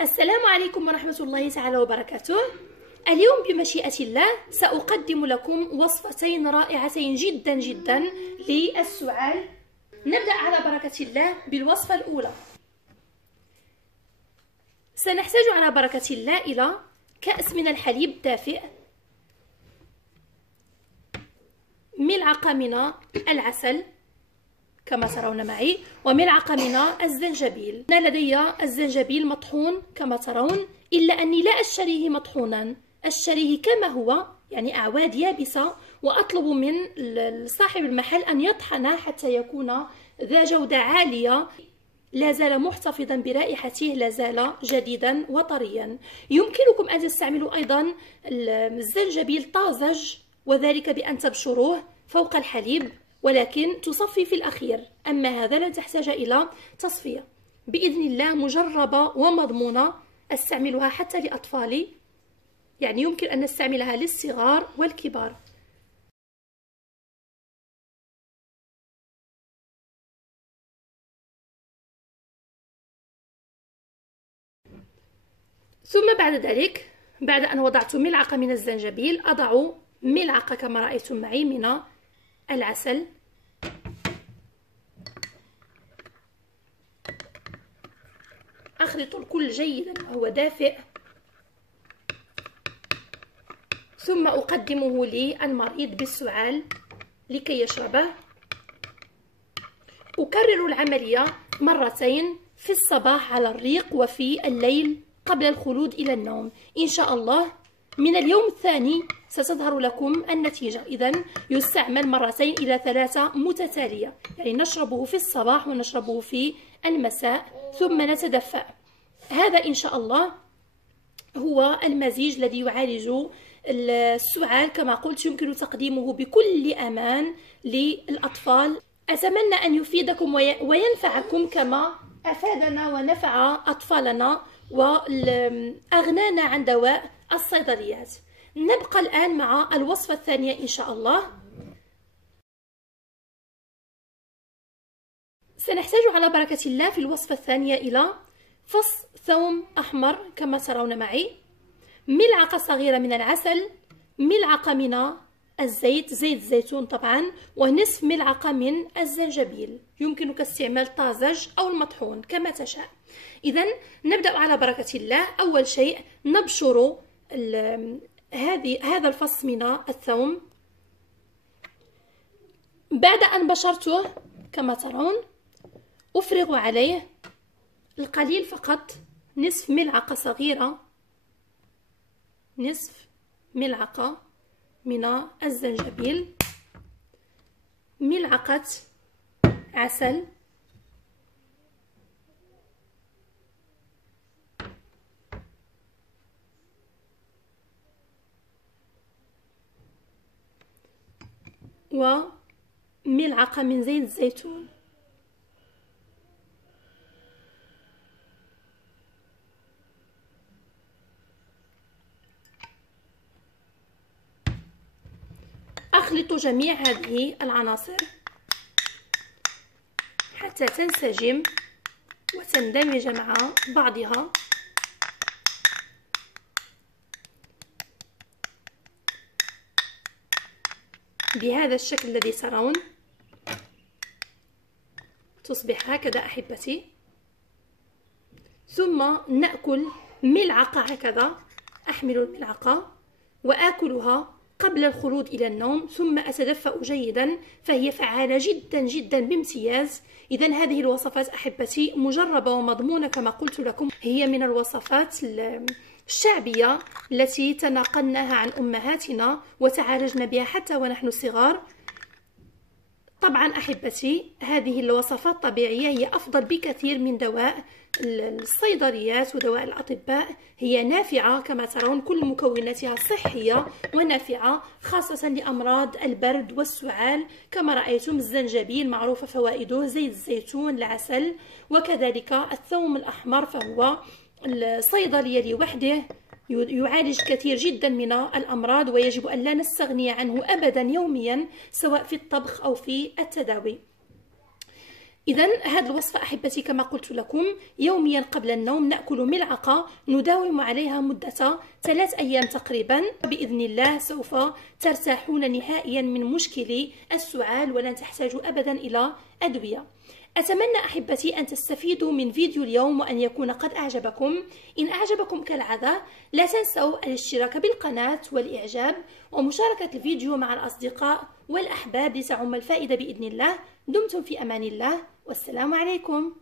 السلام عليكم ورحمة الله تعالى وبركاته. اليوم بمشيئة الله سأقدم لكم وصفتين رائعتين جدا جدا للسعال. نبدأ على بركة الله بالوصفة الأولى. سنحتاج على بركة الله إلى كأس من الحليب دافئ، ملعقة من العسل كما ترون معي، وملعقة من الزنجبيل. أنا لدي الزنجبيل مطحون كما ترون، إلا أني لا أشتريه مطحونا، أشتريه كما هو، يعني أعواد يابسة، وأطلب من صاحب المحل أن يطحن حتى يكون ذا جودة عالية، لا زال محتفظا برائحته، لا زال جديدا وطريا. يمكنكم أن تستعملوا أيضا الزنجبيل طازج، وذلك بأن تبشروه فوق الحليب، ولكن تصفي في الأخير. أما هذا لن تحتاج إلى تصفية. بإذن الله مجربة ومضمونة، أستعملها حتى لأطفالي، يعني يمكن أن نستعملها للصغار والكبار. ثم بعد ذلك، بعد أن وضعت ملعقة من الزنجبيل، أضع ملعقة كما رأيتم معي من العسل، أخلط الكل جيدا وهو دافئ، ثم أقدمه للمريض بالسعال لكي يشربه. أكرر العملية مرتين، في الصباح على الريق وفي الليل قبل الخلود إلى النوم. إن شاء الله من اليوم الثاني ستظهر لكم النتيجة. إذن يستعمل مرتين إلى 3 متتالية، يعني نشربه في الصباح ونشربه في المساء ثم نتدفأ. هذا إن شاء الله هو المزيج الذي يعالج السعال. كما قلت يمكن تقديمه بكل أمان للأطفال. أتمنى أن يفيدكم وينفعكم كما أفادنا ونفع أطفالنا وأغنانا عن دواء الصيدليات. نبقى الآن مع الوصفة الثانية إن شاء الله. سنحتاج على بركة الله في الوصفة الثانية إلى فص ثوم أحمر كما ترون معي، ملعقة صغيرة من العسل، ملعقة من الزيت، زيت الزيتون طبعا، ونصف ملعقة من الزنجبيل. يمكنك استعمال طازج أو المطحون كما تشاء. إذن نبدأ على بركة الله. أول شيء نبشر هذا الفص من الثوم. بعد أن بشرته كما ترون أفرغ عليه القليل فقط، نصف ملعقة صغيرة، نصف ملعقة من الزنجبيل، ملعقة عسل، وملعقة من زيت الزيتون. أخلط جميع هذه العناصر حتى تنسجم وتندمج مع بعضها. بهذا الشكل الذي ترون تصبح هكذا أحبتي. ثم نأكل ملعقة هكذا، أحمل الملعقة وآكلها قبل الخلود إلى النوم، ثم أتدفأ جيدا، فهي فعالة جدا جدا بامتياز. إذن هذه الوصفات أحبتي مجربة ومضمونة كما قلت لكم، هي من الوصفات الشعبية التي تناقلناها عن أمهاتنا وتعالجنا بها حتى ونحن صغار. طبعا أحبتي هذه الوصفات الطبيعية هي أفضل بكثير من دواء الصيدليات ودواء الأطباء. هي نافعة كما ترون، كل مكوناتها صحية ونافعة، خاصة لأمراض البرد والسعال. كما رأيتم الزنجبيل معروفة فوائده، زيت الزيتون، العسل، وكذلك الثوم الأحمر فهو الصيدلية لوحده يعالج كثير جدا من الأمراض، ويجب أن لا نستغني عنه أبدا يوميا، سواء في الطبخ أو في التداوي. إذا هذه الوصفة أحبتي كما قلت لكم يوميا قبل النوم نأكل ملعقة نداوم عليها مدة 3 أيام تقريبا. بإذن الله سوف ترتاحون نهائيا من مشكل السعال ولن تحتاجوا أبدا إلى أدوية. أتمنى أحبتي أن تستفيدوا من فيديو اليوم وأن يكون قد أعجبكم. إن أعجبكم كالعادة لا تنسوا الاشتراك بالقناة والإعجاب ومشاركة الفيديو مع الأصدقاء والأحباب لتعم الفائدة بإذن الله. دمتم في أمان الله والسلام عليكم.